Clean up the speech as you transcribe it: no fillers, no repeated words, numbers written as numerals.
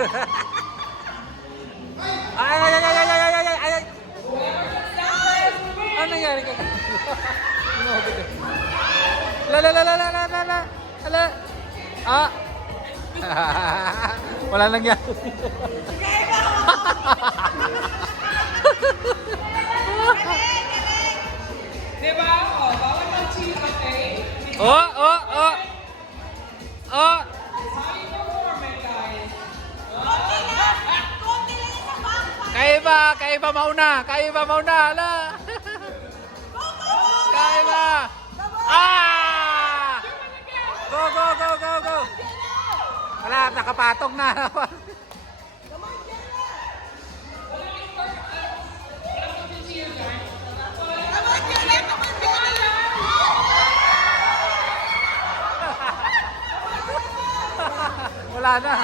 Ay, ay, ay, ay, ay, ay, ay, ay, ay. Ano nangyari ka? La, la, la, la, la, la, la, la. Ala. Ah. Wala nangyari. Diba? Oh, bawal mag-cheat, okay? Oh, oh, oh. Oh. How you performing, guys? Kaiba mauna. Kaiba mauna. Ala. Kaiba. Ah! Go, go, go, go, go. Wala, nakapatong na. Wala na.